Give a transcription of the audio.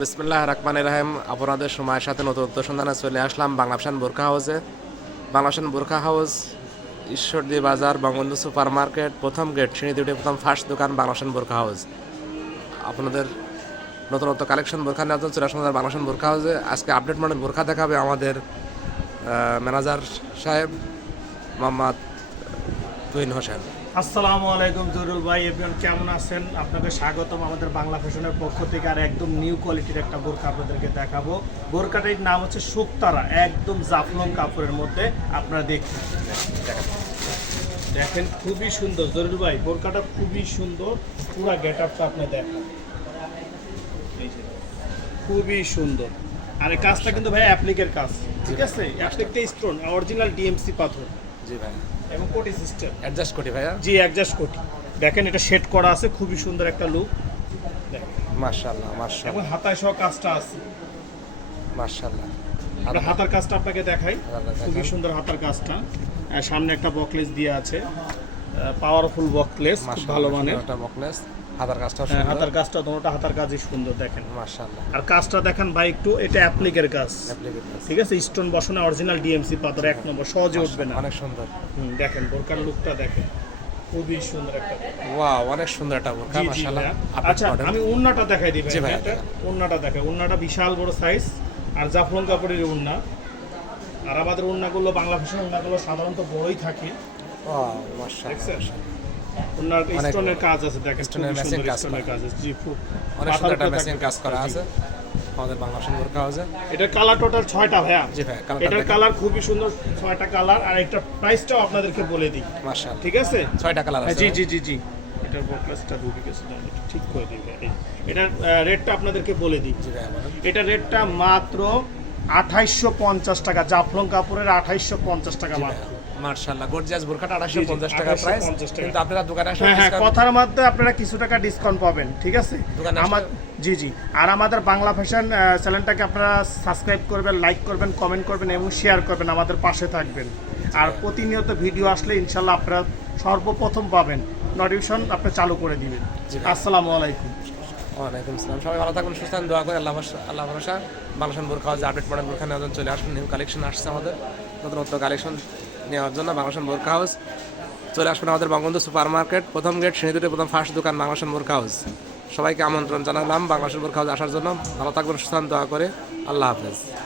বিসমিল্লাহির রহমানির রহিম। আপনাদের সময়ের সাথে নতুন সন্ধানে চলে আসলাম বাংলা ফ্যাশন বোরকা হাউসে। বাংলা ফ্যাশন বোরকা হাউস, ঈশ্বরদী বাজার, বঙ্গবন্ধু সুপার মার্কেট, প্রথম গেট, সিঁড়ি দুটি প্রথম ফার্স্ট দোকান বাংলা ফ্যাশন বোরকা হাউস। আপনাদের নতুনত্ব কালেকশন বোরকা নেওয়ার জন্য চলে আসলাম বাংলা ফ্যাশন বোরকা হাউসে। আজকে আপডেট মডেল বোরকা দেখাবে আমাদের ম্যানেজার সাহেব মোহাম্মদ তুহিন হোসেন। আসসালামু আলাইকুম জরুল ভাই, এভরিওয়ান কেমন আছেন? আপনাকে স্বাগতম আমাদের বাংলা ফ্যাশনের পক্ষ থেকে। আর একদম নিউ কোয়ালিটির একটা বোরকা আপনাদেরকে দেখাবো। বোরকাটির নাম হচ্ছে শুকতারা, একদম জাফলং কাপড়ের মধ্যে। আপনারা দেখেন খুবই সুন্দর জরুল ভাই, বোরকাটা খুবই সুন্দর। পুরো গেট আপটা আপনি দেখেন, খুবই সুন্দর। আর এই কাজটা কিন্তু ভাই অ্যাপ্লিকের কাজ, ঠিক আছে? অ্যাপ্লিকটা স্টোন, অরিজিনাল ডিএমসি পাথর। জি ভাই, এবং কোটি সিস্টেম অ্যাডজাস্ট করি ভাইয়া। জি, অ্যাডজাস্ট কোটি। দেখেন এটা সেট করা আছে, খুবই সুন্দর একটা লুক। দেখেন মাশাআল্লাহ মাশাআল্লাহ, এবং হাতায় সহ কাজটা আছে। মাশাআল্লাহ। আমরা হাতার কাজটা আপনাকে দেখাই, খুবই সুন্দর হাতার কাজটা। সামনে একটা বকলেস দিয়ে আছে, পাওয়ারফুল বকলেস, খুব ভালো মানের একটা বকলেস। হাতার কাজটা হ্যাঁ, হাতার কাজটা দুটোটা হাতার কাজই সুন্দর দেখেন। মাশাআল্লাহ। আর কাজটা দেখেন ভাই একটু, এটা অ্যাপ্লিকের কাজ, ঠিক আছে? স্টোন বসানো, অরিজিনাল ডিএমসি পাথর, এক নম্বর, সহজে উঠবে না। অনেক সুন্দর। দেখেন বোরকার লুকটা দেখেন, খুবই সুন্দর একটা। ওয়াও, অনেক সুন্দর একটা বোরকা, জি জি মাশাআল্লাহ। ভাইয়া। আচ্ছা, আমি ওড়নাটা দেখাই দিই ভাই। জি ভাই, ওড়নাটা দেখাই, ওড়নাটা বিশাল বড় সাইজ আর জাফলং কাপড়ের ওড়না। আর আমাদের ওড়নাগুলো, বাংলা ভাষার ওড়নাগুলো সাধারণত বড়ই থাকে। ওয়াও, মাশাআল্লাহ। দেখছেন ওড়নার স্টোনের কাজ আছে, দেখেন স্টোনের ম্যাচিং কাজ স্টোনের কাজ আছে। জি, খুব অনেক সুন্দর একটা ম্যাচিং কাজ করা আছে আমাদের বাংলা ফ্যাশন বোরকা হাউসে। এটার কালার টোটাল 6টা ভাইয়া। জি ভাই, এটার কালার খুবই সুন্দর, 6টা কালার। আর একটা প্রাইসটাও আপনাদেরকে বলে দিই, মাশাআল্লাহ। ঠিক আছে? 6টা কালার আছে। জি জি জি জি। এটার বকলেসটা ঢুকে গেছে, এটা ঠিক করে দিই ভাই। এটার রেটটা আপনাদেরকে বলে দিই। জি ভাই, বলেন। এটা রেটটা মাত্র 2850 টাকা, জাফলং কাপড়ের 2850 টাকা মাত্র। মাশাআল্লাহ, গর্জিয়াস বোরকাটা 2850 টাকা প্রাইস। 2850 টাকা। কিন্তু আপনারা দোকানে আসলে হ্যাঁ হ্যাঁ, কথার মধ্যে আপনারা কিছু টাকা ডিসকাউন্ট পাবেন, ঠিক আছে? দোকানে আসলে- আমার জি জি। আর আমাদের বাংলা ফ্যাশন চ্যানেলটাকে আপনারা সাবস্ক্রাইব করবেন, লাইক করবেন, কমেন্ট করবেন এবং শেয়ার করবেন, আমাদের পাশে থাকবেন। আর প্রতিনিয়ত ভিডিও আসলে ইনশাল্লাহ আপনারা সর্বপ্রথম পাবেন, নোটিফিকেশন আপনি চালু করে দিবেন। আসসালামু আলাইকুম। ওয়ালাইকুম আসসালাম। সবাই ভালো থাকুন, সুস্থ থাকুন, দোয়া করে আল্লাহ ভরসা। বাংলা ফ্যাশন বোরকা হাউসে আপডেট মডেল বোরকা নেওয়ার জন্য চলে আসুন। নিউ কালেকশন আসছে আমাদের, নতুনত্ব কালেকশন নেওয়ার জন্য বাংলা ফ্যাশন বোরকা হাউস চলে আসবেন আমাদের বঙ্গবন্ধু সুপার মার্কেট, প্রথম গেট, সিঁড়ি দুটি প্রথম ফার্স্ট দোকান বাংলা ফ্যাশন বোরকা হাউস। সবাইকে আমন্ত্রণ জানালাম বাংলা ফ্যাশন বোরকা হাউস আসার জন্য। ভালো থাকবেন, সুস্থ থাকুন, দোয়া করে আল্লাহ হাফেজ।